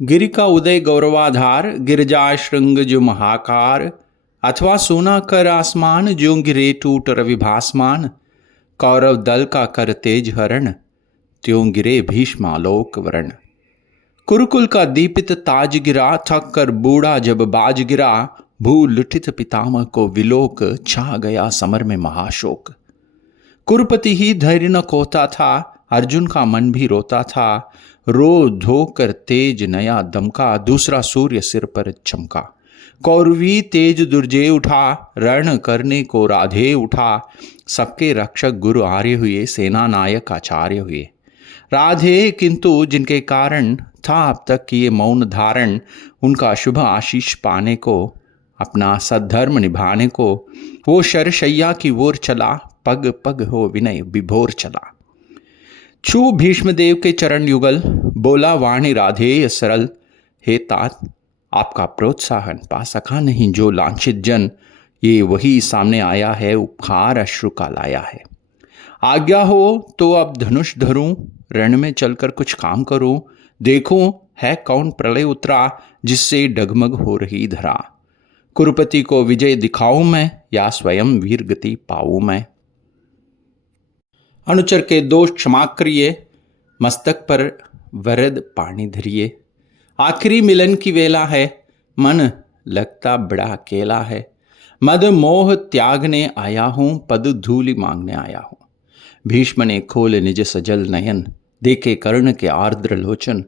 गिरि का उदय गौरवाधार, गिरजा श्रृंग जो महाकार, अथवा सोना कर आसमान, ज्यों गिरे टूट रवि भासमान। कौरव दल का कर तेज हरण, त्यों गिरे भीष्मालोक वरण। कुरुकुल का दीपित ताज गिरा, थक कर बूढ़ा जब बाज गिरा। भू लुठित पितामह को विलोक, छा गया समर में महाशोक। कुरुपति ही धैर्य न खोता था, अर्जुन का मन भी रोता था। रो धोकर तेज नया दमका, दूसरा सूर्य सिर पर चमका। कौरवी तेज दुर्जय उठा, रण करने को राधे उठा। सबके रक्षक गुरु आर्य हुए, सेना नायक आचार्य हुए। राधे किंतु जिनके कारण था अब तक किए मौन धारण, उनका शुभ आशीष पाने को, अपना सद्धर्म निभाने को, वो शरशैया की ओर चला। पग पग हो विनय विभोर चला। छू भीष्मदेव के चरण युगल, बोला वाणी राधेय सरल। हे तात, आपका प्रोत्साहन पा सका नहीं जो लांछित जन। ये वही सामने आया है, उपहार अश्रु का लाया है। आज्ञा हो तो अब धनुष धरूं, रण में चलकर कुछ काम करूं। देखूं है कौन प्रलय उतरा, जिससे डगमग हो रही धरा। कुरुपति को विजय दिखाऊं मैं, या स्वयं वीर गति पाऊं मैं। अनुचर के दोष क्षमा करिए, मस्तक पर वरद पानी धरिए। आखिरी मिलन की वेला है, मन लगता बड़ा अकेला है। मद मोह त्यागने आया हूं, पद धूलि मांगने आया हूं। भीष्म ने खोल निज सजल नयन, देखे कर्ण के आर्द्र लोचन।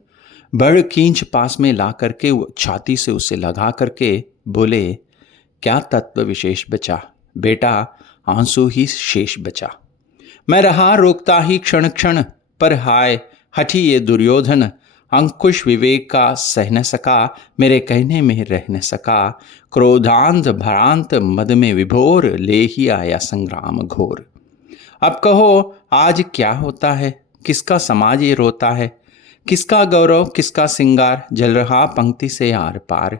बड़ खींच पास में ला करके छाती से उसे लगा करके बोले, क्या तत्व विशेष बचा बेटा, आंसू ही शेष बचा। मैं रहा रोकता ही क्षण क्षण, पर हाय हठी ये दुर्योधन। अंकुश विवेक का सह न सका, मेरे कहने में रह न सका। क्रोधांत भ्रांत मद में विभोर, ले ही आया संग्राम घोर। अब कहो आज क्या होता है, किसका समाज ये रोता है। किसका गौरव किसका सिंगार, जल रहा पंक्ति से आर पार।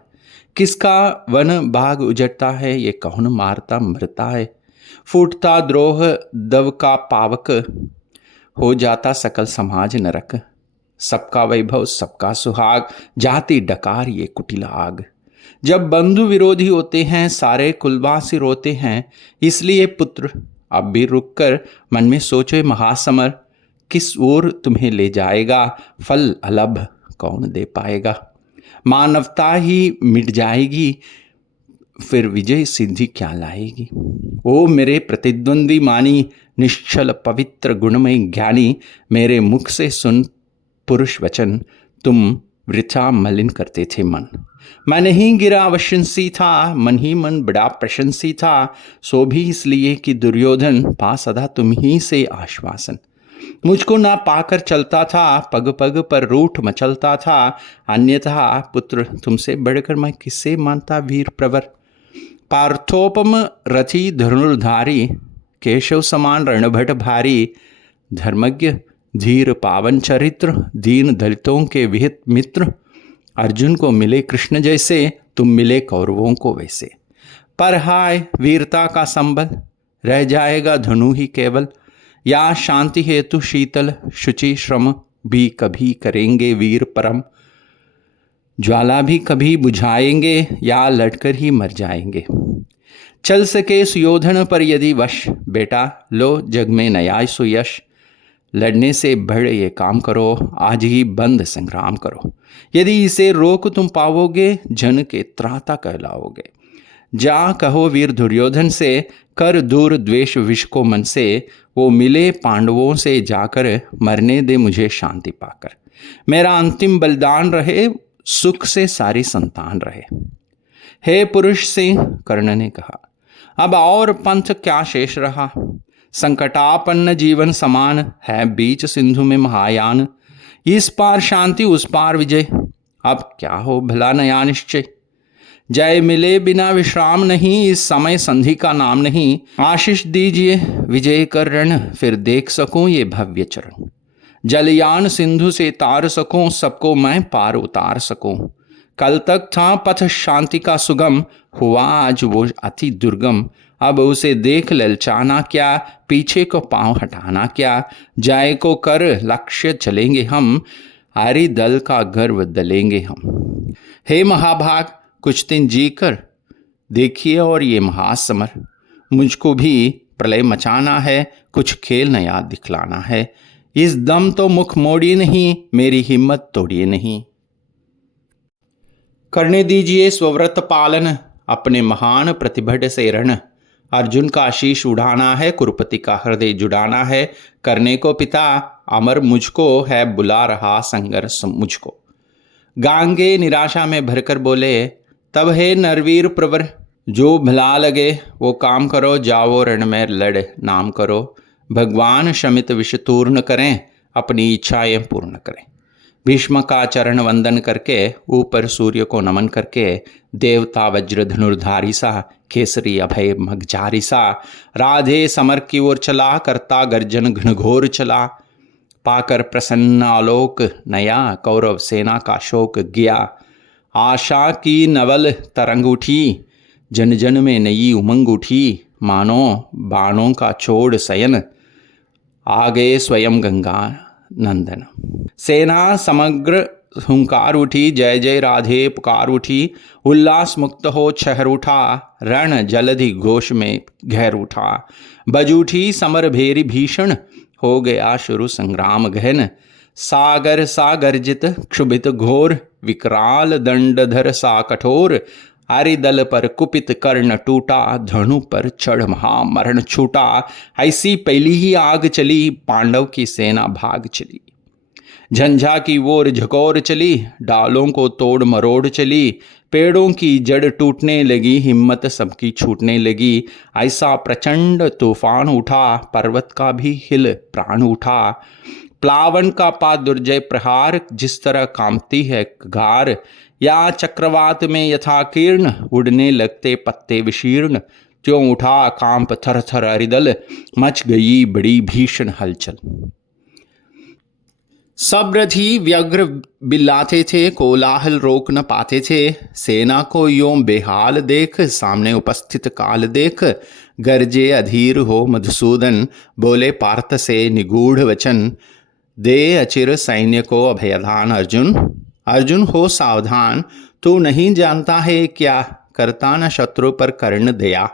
किसका वन बाग उजड़ता है, ये कौन मारता मरता है। फूटता द्रोह दव का पावक, हो जाता सकल समाज नरक। सबका वैभव सबका सुहाग, जाति डकार ये कुटिल आग। जब बंधु विरोधी होते हैं, सारे कुलवासी रोते हैं। इसलिए पुत्र अब भी रुककर मन में सोचो महासमर, किस ओर तुम्हें ले जाएगा। फल अलभ कौन दे पाएगा। मानवता ही मिट जाएगी, फिर विजय सिद्धि क्या लाएगी। ओ मेरे प्रतिद्वंद्वी मानी, निश्चल पवित्र गुणमय ज्ञानी। मेरे मुख से सुन पुरुष वचन, तुम वृथा मलिन करते थे मन। मैं नहीं गिरा अवशंसी था, मन ही मन बड़ा प्रशंसी था। सो भी इसलिए कि दुर्योधन, पा सदा तुम ही से आश्वासन। मुझको ना पाकर चलता था, पग पग पर रूठ मचलता था। अन्यथा पुत्र तुमसे बढ़कर मैं किससे मानता वीर प्रवर। पार्थोपम रथी धनुर्धारी, केशव समान रणभट भारी। धर्मज्ञ धीर पावन चरित्र, दीन दलितों के विहित मित्र। अर्जुन को मिले कृष्ण जैसे, तुम मिले कौरवों को वैसे। पर हाय वीरता का संबल, रह जाएगा धनु ही केवल। या शांति हेतु शीतल शुचि श्रम, भी कभी करेंगे वीर परम। ज्वाला भी कभी बुझाएंगे, या लड़कर ही मर जाएंगे। चल सके सुयोधन पर यदि वश, बेटा लो जग में नया सुयश। लड़ने से बढ़ ये काम करो, आज ही बंद संग्राम करो। यदि इसे रोक तुम पाओगे, जन के त्राता कहलाओगे। जा कहो वीर दुर्योधन से, कर दूर द्वेष विष को मन से। वो मिले पांडवों से जाकर, मरने दे मुझे शांति पाकर। मेरा अंतिम बलिदान रहे, सुख से सारी संतान रहे। हे पुरुष सिंह, कर्ण ने कहा, अब और पंथ क्या शेष रहा। संकटापन्न जीवन समान है, बीच सिंधु में महायान। इस पार शांति उस पार विजय, अब क्या हो भला नया निश्चय। जय मिले बिना विश्राम नहीं, इस समय संधि का नाम नहीं। आशीष दीजिए विजय कर रण, फिर देख सकूं ये भव्य चरण। जलयान सिंधु से तार सकूं, सबको मैं पार उतार सकूं। कल तक था पथ शांति का सुगम, हुआ आज वो अति दुर्गम। अब उसे देख ललचाना क्या, पीछे को पांव हटाना क्या। जाए को कर लक्ष्य चलेंगे हम, आरी दल का गर्व दलेंगे हम। हे महाभाग, कुछ दिन जीकर देखिए और ये महासमर, मुझको भी प्रलय मचाना है, कुछ खेल नया दिखलाना है। इस दम तो मुख मोड़िए नहीं, मेरी हिम्मत तोड़िए नहीं। करने दीजिए स्वव्रत पालन, अपने महान प्रतिभट से रण। अर्जुन का शीश उड़ाना है, कुरुपति का हृदय जुड़ाना है। करने को पिता अमर मुझको है, बुला रहा संघर्ष मुझको। गांगे निराशा में भरकर बोले, तब हे नरवीर प्रवर, जो भला लगे वो काम करो, जाओ रण में लड़ नाम करो। भगवान शमित विष तूर्ण करें, अपनी इच्छाएं पूर्ण करें। भीष्म का चरण वंदन करके, ऊपर सूर्य को नमन करके, देवता वज्र धनुर्धारी सा, केसरी अभय मगजारी सा, राधे समर की ओर चला, करता गर्जन घनघोर चला। पाकर प्रसन्न आलोक नया, कौरव सेना का शोक गया। आशा की नवल तरंग उठी, जन जन में नई उमंग उठी। मानो बाणों का छोड़ सयन, आ गए स्वयं गंगा नंदन। सेना समग्र हुंकार उठी, जय जय राधे पुकार उठी। उल्लास मुक्त हो छहर उठा, रण जलधि घोष में घेर उठा। बज उठी समर भेरी भीषण, हो गया शुरू संग्राम गहन। सागर सा गर्जित क्षुभित घोर, विकराल दंडधर सा कठोर। आरिदल पर कुपित कर्ण टूटा, धनु पर चढ़ महामरण छूटा। ऐसी पहली ही आग चली, पांडव की सेना भाग चली। झंझा की ओर झकोर चली, डालों को तोड़ मरोड़ चली। पेड़ों की जड़ टूटने लगी, हिम्मत सबकी छूटने लगी। ऐसा प्रचंड तूफान उठा, पर्वत का भी हिल प्राण उठा। प्लावन का पा दुर्जय प्रहार, जिस तरह कांपती है गार। या चक्रवात में यथा कीर्ण, उड़ने लगते पत्ते विशीर्ण। त्यों उठा कांप थर थर अरिदल, मच गई बड़ी भीषण हलचल। सब रथी व्यग्र बिल्लाते थे, कोलाहल रोक न पाते थे। सेना को यों बेहाल देख, सामने उपस्थित काल देख। गरजे अधीर हो मधुसूदन, बोले पार्थ से निगूढ़ वचन। दे अचिर सैन्य को अभयदान अर्जुन, अर्जुन हो सावधान। तू नहीं जानता है क्या, करता न शत्रु पर कर्ण दया।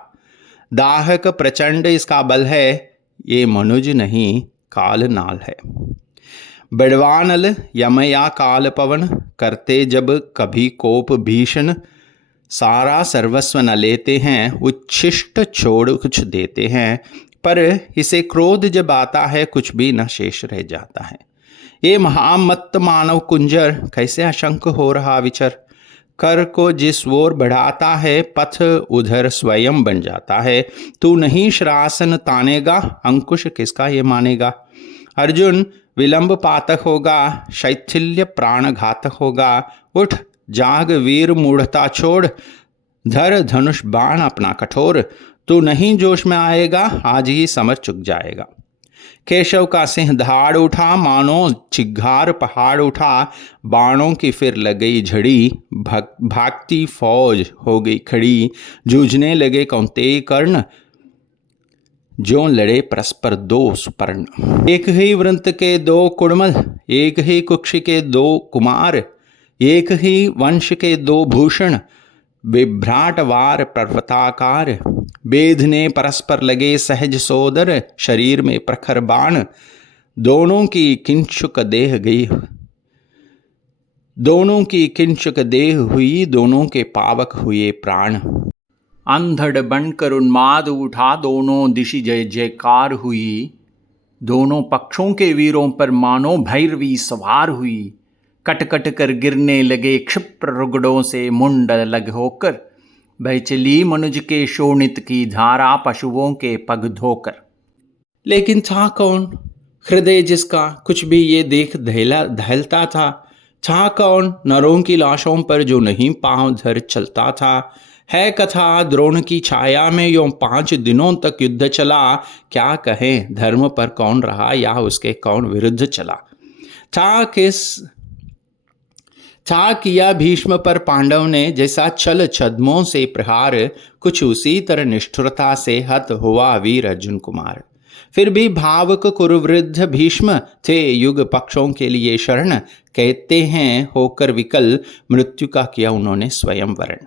दाहक प्रचंड इसका बल है, ये मनुज नहीं काल नाल है। बड़वानल यम या काल पवन, करते जब कभी कोप भीषण। सारा सर्वस्व न लेते हैं, उच्छिष्ट छोड़ कुछ देते हैं। पर इसे क्रोध जब आता है, कुछ भी न शेष रह जाता है। ये महामत्त मानव कुंजर, कैसे अशंक हो रहा विचर। कर को जिस ओर बढ़ाता है, पथ उधर स्वयं बन जाता है। तू नहीं श्रासन तानेगा, अंकुश किसका ये मानेगा। अर्जुन विलंब पातक होगा, शैथिल्य प्राण घातक होगा। उठ जाग वीर मूढ़ता छोड़, धर धनुष बाण अपना कठोर। तू नहीं जोश में आएगा, आज ही समर चुक जाएगा। केशव का सिंह दहाड़ उठा, मानो चिघार पहाड़ उठा। बाणों की फिर लग गई झड़ी, भागती फौज हो गई खड़ी। जूझने लगे कौंतेय कर्ण, जो लड़े परस्पर दो सुपर्ण। एक ही वृंत के दो कुड़मल, एक ही कुक्ष के दो कुमार। एक ही वंश के दो भूषण, विभ्राटवार पर्वताकार। बेधने परस्पर लगे सहज सोदर, शरीर में प्रखर बाण। दोनों की किंचुक देह गई, दोनों की किंचुक देह हुई, दोनों के पावक हुए प्राण। अंधड़ बनकर उन्माद उठा, दोनों दिशि जय जयकार हुई। दोनों पक्षों के वीरों पर मानो भैरवी सवार हुई। कट कट कर गिरने लगे क्षिप्र रुगड़ों से मुंड अलग होकर। बह चली मनुज के शोणित की धारा, पशुओं के पग धोकर। लेकिन था कौन हृदय जिसका कुछ भी ये देख दहलता था। था कौन नरों की लाशों पर जो नहीं पांव धर चलता था। है कथा द्रोण की छाया में यों 5 दिनों तक युद्ध चला। क्या कहें धर्म पर कौन रहा या उसके कौन विरुद्ध चला। था किया भीष्म पर पांडव ने जैसा छल छद्मों से प्रहार। कुछ उसी तरह निष्ठुरता से हत हुआ वीर अर्जुन कुमार। फिर भी भावक कुरुवृद्ध भीष्म थे युग पक्षों के लिए शरण, कहते हैं होकर विकल मृत्यु का किया उन्होंने स्वयं वरण।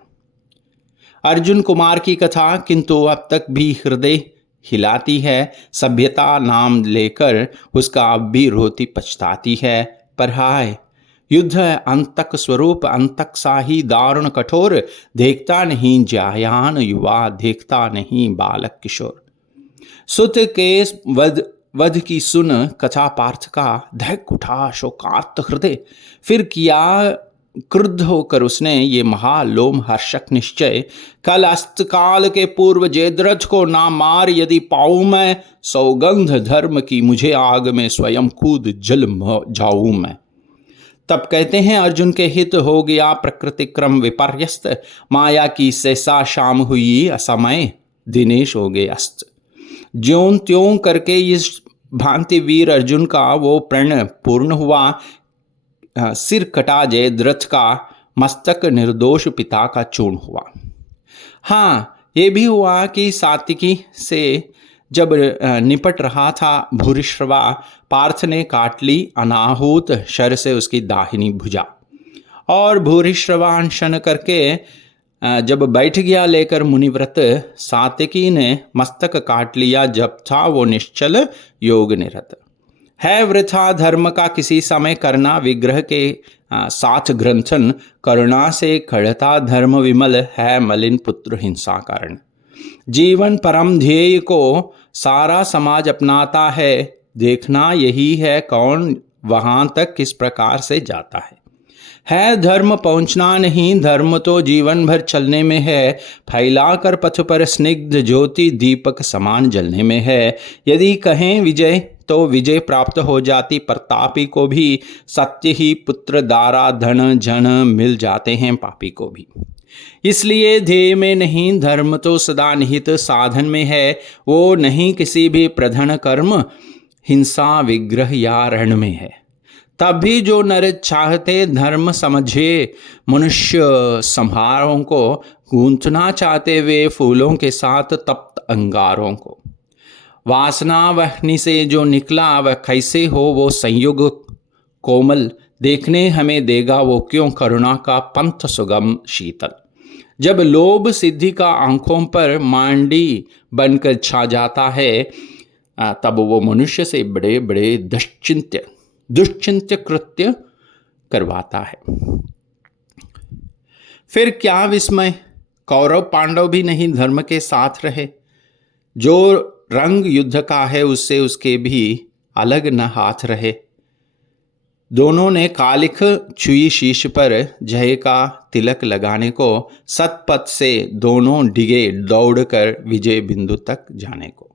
अर्जुन कुमार की कथा किंतु अब तक भी हृदय हिलाती है। सभ्यता नाम लेकर उसका अब भी रोती पछताती है। पर हाय युद्ध अंतक स्वरूप अंतक साही दारुण कठोर, देखता नहीं जायान युवा, देखता नहीं बालक किशोर। सुत के वध की सुन कथा पार्थ का, धक उठा शोकार्त हृदय। फिर किया क्रुद्ध होकर उसने ये महालोम हर्षक निश्चय, कल अस्तकाल के पूर्व जयद्रथ को ना मार यदि पाऊं मैं, सौगंध धर्म की मुझे आग में स्वयं कूद जल जाऊं मैं। तब कहते हैं अर्जुन के हित हो गया प्रकृति क्रम विपर्यस्त, माया की सहसा शाम हुई असमय, दिनेश हो गए अस्त। ज्यों त्यों करके इस भांति वीर अर्जुन का वो प्रण पूर्ण हुआ। सिर कटा जयद्रथ का, मस्तक निर्दोष पिता का चूर्ण हुआ। हाँ ये भी हुआ कि सात्विकी से जब निपट रहा था भूरिश्रवा, पार्थ ने काट ली अनाहूत शर से उसकी दाहिनी भुजा। और भूरिश्रवा अनशन करके जब बैठ गया लेकर मुनिव्रत, सात्विकी ने मस्तक काट लिया जब था वो निश्चल योग निरत। है वृथा धर्म का किसी समय करना, विग्रह के साथ ग्रंथन, करुणा से खड़ता धर्म विमल, है मलिन पुत्र हिंसा कारण। जीवन परम ध्येय को सारा समाज अपनाता है, देखना यही है कौन वहाँ तक किस प्रकार से जाता है धर्म पहुँचना नहीं, धर्म तो जीवन भर चलने में है, फैलाकर पथ पर स्निग्ध ज्योति दीपक समान जलने में है। यदि कहें विजय तो विजय प्राप्त हो जाती प्रतापी को भी, सत्य ही पुत्र दारा धन जन मिल जाते हैं पापी को भी। इसलिए ध्येय में नहीं, धर्म तो सदा निहित साधन में है, वो नहीं किसी भी प्रधन कर्म, हिंसा विग्रह या रण में है। तब भी जो नर चाहते धर्म समझे, मनुष्य संहारों को गूंथना चाहते वे फूलों के साथ तप्त अंगारों को। वासना वहनी से जो निकला वह कैसे हो वो संयुग कोमल, देखने हमें देगा वो क्यों करुणा का पंथ सुगम शीतल। जब लोभ सिद्धि का आंखों पर मांडी बनकर छा जाता है, तब वो मनुष्य से बड़े बड़े दुश्चिंत्य कृत्य करवाता है। फिर क्या विस्मय, कौरव पांडव भी नहीं धर्म के साथ रहे। जो रंग युद्ध का है उससे उसके भी अलग न हाथ रहे। दोनों ने कालिख छुई शीश पर, जय का तिलक लगाने को, सतपथ से दोनों डिगे दौड़कर विजय बिंदु तक जाने को।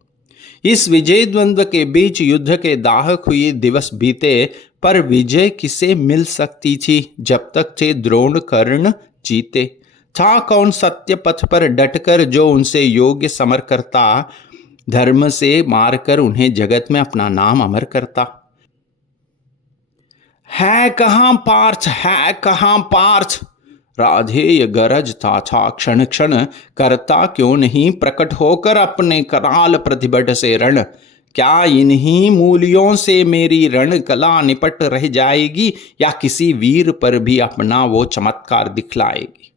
इस विजय द्वंद्व के बीच युद्ध के दाहक हुए दिवस बीते, पर विजय किसे मिल सकती थी जब तक थे द्रोण कर्ण जीते। था कौन सत्य पथ पर डटकर जो उनसे योग्य समर करता, धर्म से मारकर उन्हें जगत में अपना नाम अमर करता। है कहाँ पार्थ, राधेय गरज था क्षण क्षण, करता क्यों नहीं प्रकट होकर अपने कराल प्रतिबट से रण। क्या इन्हीं मूलियों से मेरी रण कला निपट रह जाएगी, या किसी वीर पर भी अपना वो चमत्कार दिखलाएगी।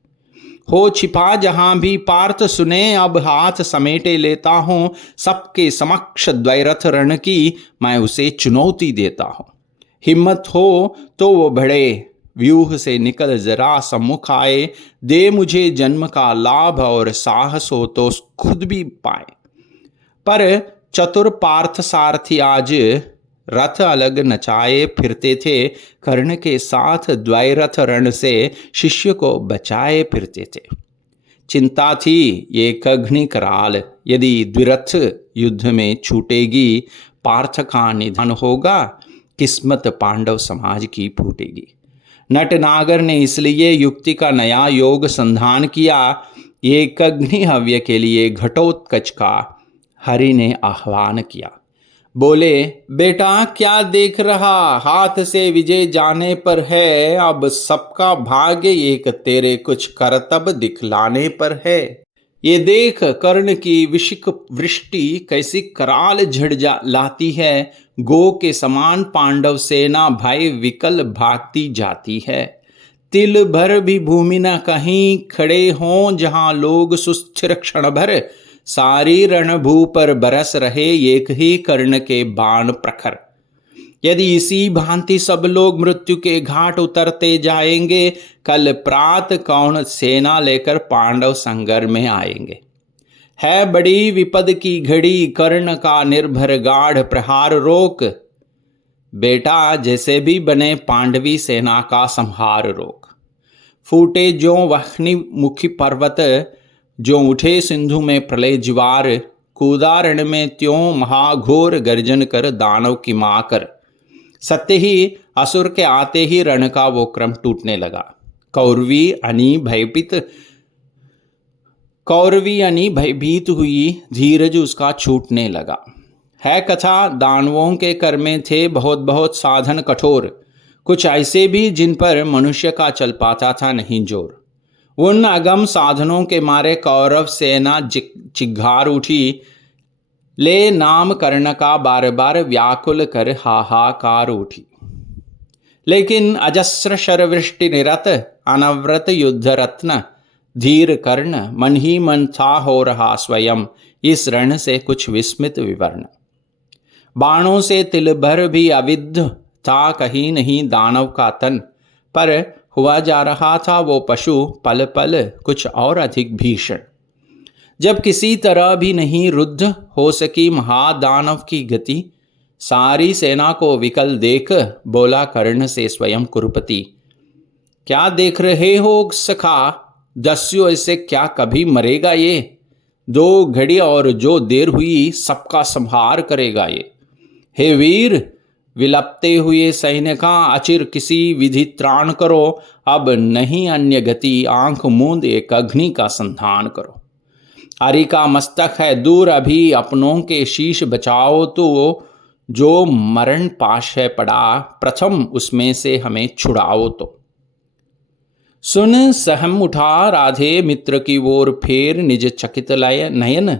हो छिपा जहां भी पार्थ सुने, अब हाथ समेटे लेता हूं, सबके समक्ष द्वैरथ रण की मैं उसे चुनौती देता हूं। हिम्मत हो तो वो बढ़े, व्यूह से निकल जरा सम्मुख आए, दे मुझे जन्म का लाभ और साहस हो तो खुद भी पाए। पर चतुर पार्थ सारथी आज रथ अलग नचाए फिरते थे, कर्ण के साथ द्वैरथ रण से शिष्य को बचाए फिरते थे। चिंता थी ये कघ्नि कराल, यदि द्विरथ युद्ध में छूटेगी, पार्थ का निधन होगा, किस्मत पांडव समाज की फूटेगी। नटनागर ने इसलिए युक्ति का नया योग संधान किया, ये कघ्नि हव्य के लिए घटोत्कच का हरि ने आह्वान किया। बोले बेटा क्या देख रहा, हाथ से विजय जाने पर है, अब सबका भाग्य एक तेरे कुछ करतब दिखलाने पर है। ये देख कर्ण की विशिक वृष्टि कैसी कराल झड़ जा लाती है। गो के समान पांडव सेना भय विकल भागती जाती है। तिल भर भी भूमि न कहीं खड़े हों जहां लोग सुस्थिर क्षण भर। सारी रणभू पर बरस रहे एक ही कर्ण के बाण प्रखर। यदि इसी भांति सब लोग मृत्यु के घाट उतरते जाएंगे, कल प्रात कौन सेना लेकर पांडव संगर में आएंगे। है बड़ी विपद की घड़ी, कर्ण का निर्भर गाढ़ प्रहार रोक। बेटा जैसे भी बने पांडवी सेना का संहार रोक। फूटे जो वह्नि मुखी पर्वत, जो उठे सिंधु में प्रलय ज्वार। कूदा रण में त्यों महाघोर गर्जन कर दानव की माँ कर। सत्य ही असुर के आते ही रण का वो क्रम टूटने लगा। कौरवी अनी भयभीत हुई, धीरज उसका छूटने लगा। है कथा दानवों के कर में थे बहुत बहुत साधन कठोर, कुछ ऐसे भी जिन पर मनुष्य का चल पाता था नहीं जोर। उन अगम साधनों के मारे कौरव सेना चिघार उठी। ले नाम कर्ण का बार बार व्याकुल कर हाहाकार उठी। लेकिन अजस्र शरवृष्टि निरत अनवरत युद्ध रत्न धीर कर्ण मन ही मन था हो रहा स्वयं इस रण से कुछ विस्मित विवर्ण। बाणों से तिल भर भी अविद्ध था कहीं नहीं दानव का तन, पर हुआ जा रहा था वो पशु पल पल कुछ और अधिक भीषण। जब किसी तरह भी नहीं रुद्ध हो सकी महादानव की गति, सारी सेना को विकल देख बोला कर्ण से स्वयं कुरुपति। क्या देख रहे हो सखा, दस्यु ऐसे क्या कभी मरेगा ये। दो घड़ी और जो देर हुई सबका संहार करेगा ये। हे वीर विलपते हुए सैनिका अचिर किसी विधि त्राण करो। अब नहीं अन्य गति आंख मूंद एक अग्नि का संधान करो। हरि का मस्तक है दूर अभी अपनों के शीश बचाओ तो जो मरण पाश है पड़ा प्रथम उसमें से हमें छुड़ाओ तो। सुन सहम उठा राधे मित्र की ओर फेर निज चकित लय नयन।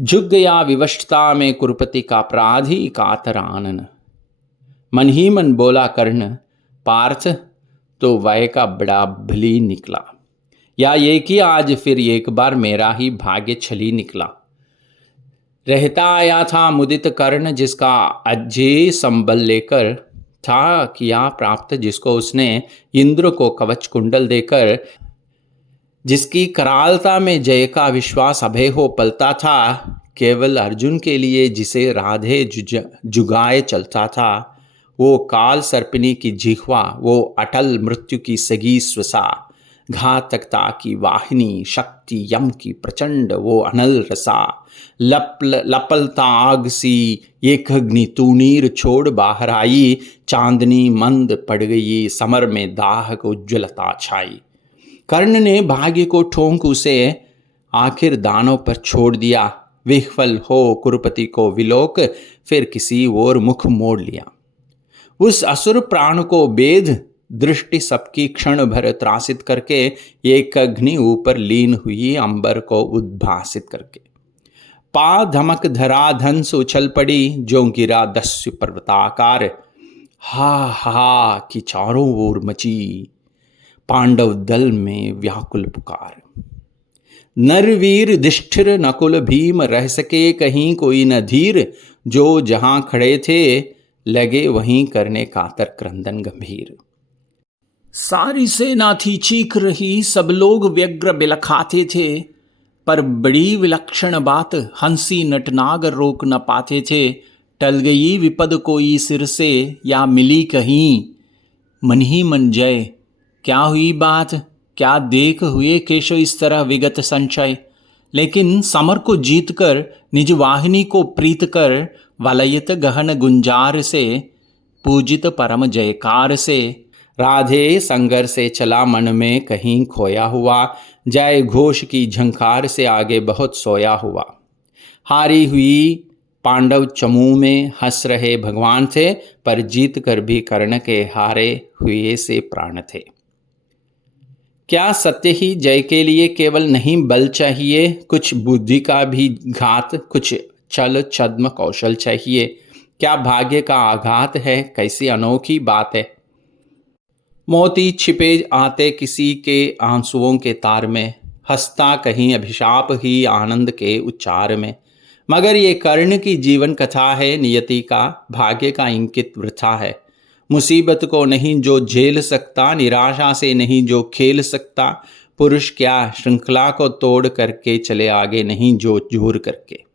झुक गया विवशता में कुरुपति का प्राधि कातरानन। मन ही मन बोला कर्ण पार्थ तो वय का बड़ा भली निकला, या ये कि आज फिर एक बार मेरा ही भाग्य छली निकला। रहता आया था मुदित कर्ण जिसका अजय संबल लेकर, था किया प्राप्त जिसको उसने इंद्र को कवच कुंडल देकर। जिसकी करालता में जय का विश्वास अभय हो पलता था, केवल अर्जुन के लिए जिसे राधे जुगाए चलता था। वो काल सर्पिनी की जिह्वा, वो अटल मृत्यु की सगी स्वसा, घातकता की वाहिनी शक्ति यम की प्रचंड वो अनल रसा। लपलता आग सी एक अग्नि तूणीर छोड़ बाहर आई। चांदनी मंद पड़ गई समर में दाह को उज्ज्वलता छाई। कर्ण ने भाग्य को ठोंक उसे आखिर दानों पर छोड़ दिया। विह्वल हो कुरुपति को विलोक फिर किसी ओर मुख मोड़ लिया। उस असुर प्राण को बेध दृष्टि सबकी क्षण भर त्रासित करके एक अग्नि ऊपर लीन हुई अंबर को उद्भासित करके। पा धमक धरा धंस उछल पड़ी जो गिरा दस्यु पर्वताकार। हा हा की चारों ओर मची पांडव दल में व्याकुल पुकार। नरवीर युधिष्ठिर नकुल भीम रह सके कहीं कोई न धीर। जो जहां खड़े थे लगे वहीं करने कातर क्रंदन गंभीर। सारी सेना थी चीख रही, सब लोग व्यग्र बिलखाते थे। पर बड़ी विलक्षण बात हंसी नटनागर रोक न पाते थे। टल गई विपद कोई सिर से या मिली कहीं, मन ही मन जय। क्या हुई बात, क्या देख हुए केशव इस तरह विगत संशय। लेकिन समर को जीत कर निज वाहिनी को प्रीत कर, वलयित गहन गुंजार से पूजित परम जयकार से। राधे संगर से चला मन में कहीं खोया हुआ, जय घोष की झंकार से आगे बहुत सोया हुआ। हारी हुई पांडव चमू में हंस रहे भगवान थे, पर जीत कर भी कर्ण के हारे हुए से प्राण थे। क्या सत्य ही जय के लिए केवल नहीं बल चाहिए, कुछ बुद्धि का भी घात, कुछ छल छद्म कौशल चाहिए। क्या भाग्य का आघात है, कैसी अनोखी बात है। मोती छिपे आते किसी के आंसुओं के तार में, हंसता कहीं अभिशाप ही आनंद के उच्चार में। मगर ये कर्ण की जीवन कथा है, नियति का भाग्य का इंकित वृथा है। मुसीबत को नहीं जो झेल सकता, निराशा से नहीं जो खेल सकता, पुरुष क्या श्रृंखला को तोड़ करके चले आगे नहीं जो झूर करके।